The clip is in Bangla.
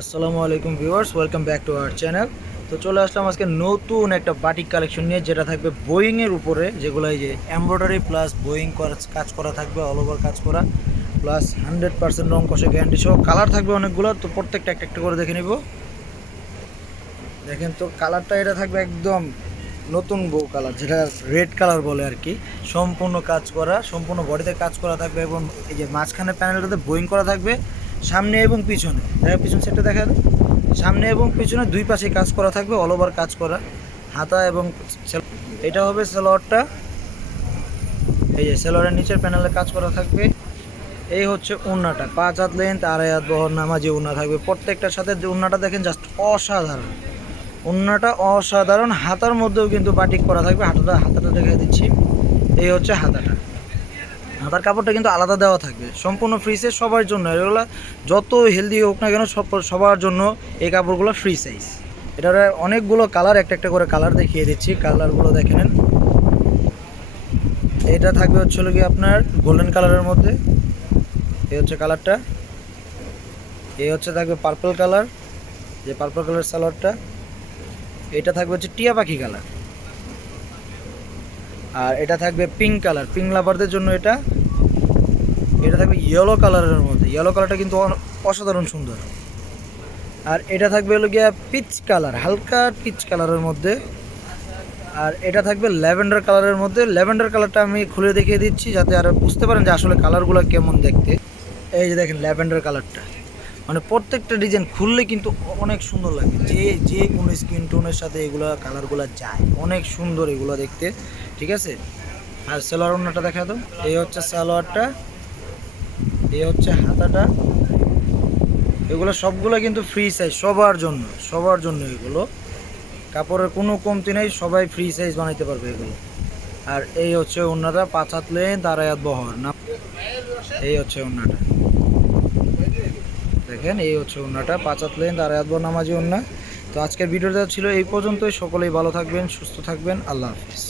আসসালামু আলাইকুম viewers, welcome back to our channel. তো চলে আসলাম আজকে নতুন একটা বাটিক কালেকশন নিয়ে, যেটা থাকবে বোয়িংয়ের উপরে, যেগুলো এই যে এমব্রয়ডারি প্লাস বোয়িং কাজ করা থাকবে, অল ওভার কাজ করা, প্লাস 100% রং কষে গ্যারান্টি সহ। কালার থাকবে অনেকগুলো, তো প্রত্যেকটা একটা একটা করে দেখে নিব। দেখেন তো কালারটা, এটা থাকবে একদম নতুন বউ কালার, যেটা রেড কালার বলে আর কি। সম্পূর্ণ কাজ করা, সম্পূর্ণ বডিতে কাজ করা থাকবে, এবং এই যে মাঝখানে প্যানেলটাতে বোয়িং করা থাকবে, সামনে এবং পিছনে। পিছন সেটটা দেখা যায়, সামনে এবং পিছনে দুই পাশে কাজ করা থাকবে, অল ওভার কাজ করা, হাতা এবং এটা হবে সালোয়ারটা। এই যে সালোয়ারের নিচের প্যানেলে কাজ করা থাকবে। এই হচ্ছে ওড়নাটা, 5 হাত লেন্থ, 2.5 হাত বহর নামাজি ওড়না থাকবে প্রত্যেকটার সাথে। যে ওড়নাটা দেখেন জাস্ট অসাধারণ, ওড়নাটা অসাধারণ। হাতার মধ্যেও কিন্তু বাটিক করা থাকবে। হাতাটা দেখে দিচ্ছি, এই হচ্ছে হাতাটা। হাতার কাপড়টা কিন্তু আলাদা দেওয়া থাকবে, সম্পূর্ণ ফ্রি সাইজ সবার জন্য। এগুলো যত হেলদি হোক না কেন, সবার জন্য এই কাপড়গুলো ফ্রি সাইজ। এটার অনেকগুলো কালার, একটা একটা করে কালার দেখিয়ে দিচ্ছি, কালারগুলো দেখে নেন। এটা থাকবে হচ্ছে কি আপনার গোল্ডেন কালারের মধ্যে, এই হচ্ছে কালারটা। এই হচ্ছে থাকবে পার্পল কালার, যে পার্পল কালার সালোয়ারটা। এটা থাকবে হচ্ছে টিয়া পাখি কালার। আর এটা থাকবে পিঙ্ক কালার, পিঙ্ক লাভারদের জন্য এটা। এটা থাকবে ইয়েলো কালারের মধ্যে, ইয়েলো কালারটা কিন্তু অসাধারণ সুন্দর। আর এটা থাকবে হলো গিয়া পিচ কালার, হালকা পিচ কালারের মধ্যে। আর এটা থাকবে ল্যাভেন্ডার কালারের মধ্যে। ল্যাভেন্ডার কালারটা আমি খুলে দেখিয়ে দিচ্ছি, যাতে আরও বুঝতে পারেন যে আসলে কালারগুলো কেমন দেখতে। এই যে দেখেন ল্যাভেন্ডার কালারটা, মানে প্রত্যেকটা ডিজাইন খুললে কিন্তু অনেক সুন্দর লাগে। যে কোনো স্কিন টোনের সাথে এগুলো কালারগুলো যায়, অনেক সুন্দর এগুলো দেখতে, ঠিক আছে। আর সালোয়ার ওড়নাটা দেখা দাও, এই হচ্ছে সালোয়ারটা, এই হচ্ছে হাতাটা। এগুলো সবগুলো কিন্তু ফ্রি সাইজ সবার জন্য, সবার জন্য এগুলো। কাপড়ের কোনো কমতি নেই, সবাই ফ্রি সাইজ বানাইতে পারবে এগুলো। আর এই হচ্ছে ওড়নাটা, 5 হাত লেন্থ, 2.5 হাত বহর না। এই হচ্ছে ওড়নাটা, দেখেন এই হচ্ছে ওড়নাটা, 5 হাত লেন্থ, 2.5 হাত বহর নামাজি ওড়না। তো আজকের ভিডিওটা ছিল এই পর্যন্তই। সকলেই ভালো থাকবেন, সুস্থ থাকবেন, আল্লাহ হাফিজ।